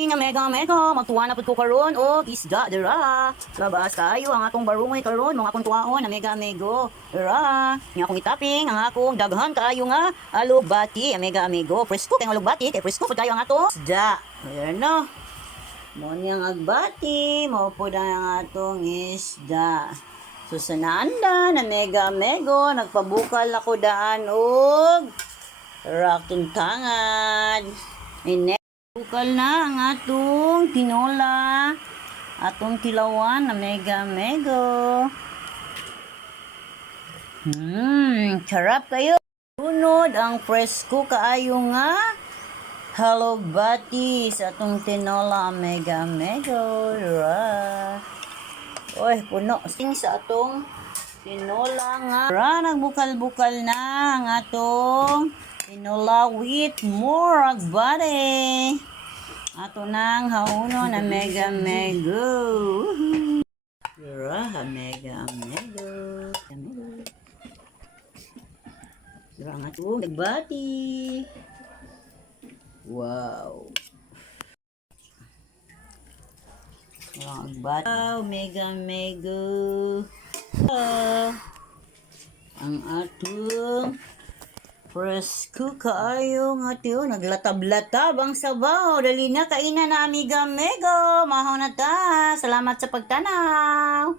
Nga mega magtuwa na pud ko karon og isda dira. Labas kayo ang atong barungoy karon mga kuntuaon na mega amigo. Dira, nga akong itaping ang akong daghan kaayo nga alugbati, mega amigo. Presko kay alugbati, kay presko pud kayo ang atong isda. Ayan no. Mo niyang agbati, mo pud ang atong isda. So sa naanda na mega amigo, nagpabukal ako daan og raking tangad. Bukal na ang atong tinola, atong kilawan na mega. Sarap kayo. Sunod ang presko kaayo nga halugbati sa atong tinola mega. Oy, puno sing sa atong tinola nga. Nagbukal-bukal na ang atong tinola with more agbati. Ato nang hauno na mega. Dira, mega. Dira ang atong agbati. Wow. Dira ang agbati. Wow, mega. Ang atong presko kaayo nga tiyo, naglatab-latab ang sabaw. Dali na, kainan na amiga mego. Mahaw na ta. Salamat sa pagtanaw.